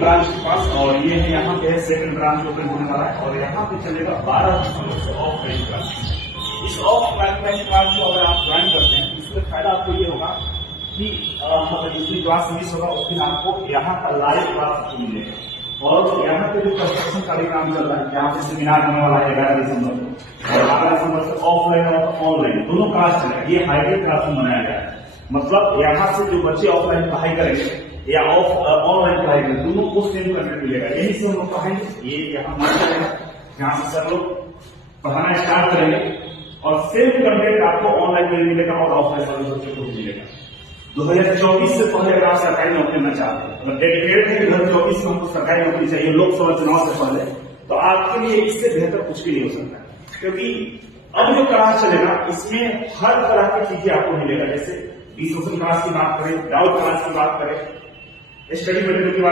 Branch के पास, और ये है यहाँ पे सेकंड ब्रांच ओपन होने वाला है और यहाँ पे चलेगा 12 दिसंबर से ऑफलाइन क्लास। इस ऑफलाइन क्लास को अगर आप ज्वाइन करते हैं इसमें फायदा आपको ये होगा कि मतलब दूसरी क्लास मिस होगा उस दिन आपको यहाँ का लाइव क्लास आपको मिलेगा। और यहाँ पे जो कंस्ट्रक्शन कार्यक्रम चल रहा है, यहाँ पे सेमिनार होने वाला है 11 दिसंबर को, और 12 दिसंबर से ऑफलाइन और ऑनलाइन दोनों क्लास चलेगा। ये हाइब्रिड क्लासरूम बनाया गया है, मतलब यहाँ से जो बच्चे ऑफलाइन पढ़ाई करेंगे या ऑनलाइन पढ़ाई करेंगे दोनों को सेम कंटेंट मिलेगा। यही से हम लोग पढ़ाएंगे, ये यहाँ मंच है जहाँ से सब लोग पढ़ाना स्टार्ट करेंगे और सेम कंटेंट आपको ऑनलाइन में मिलेगा और ऑफलाइन वाले बच्चों को मिलेगा। 2024 से पहले अगर आप सरकारी नौकरी में चाहते हैं, मतलब डेडिकेटेड है 2024 में हमको सरकारी नौकरी चाहिए लोकसभा चुनाव से पहले, तो आपके लिए इससे बेहतर कुछ भी नहीं हो सकता है। क्योंकि अब जो क्लास चलेगा इसमें हर तरह की चीजें आपको मिलेगा। जैसे सोशल क्लास की बात करें, डाउट क्लास की बात करें, स्टडी मटेरियल की बात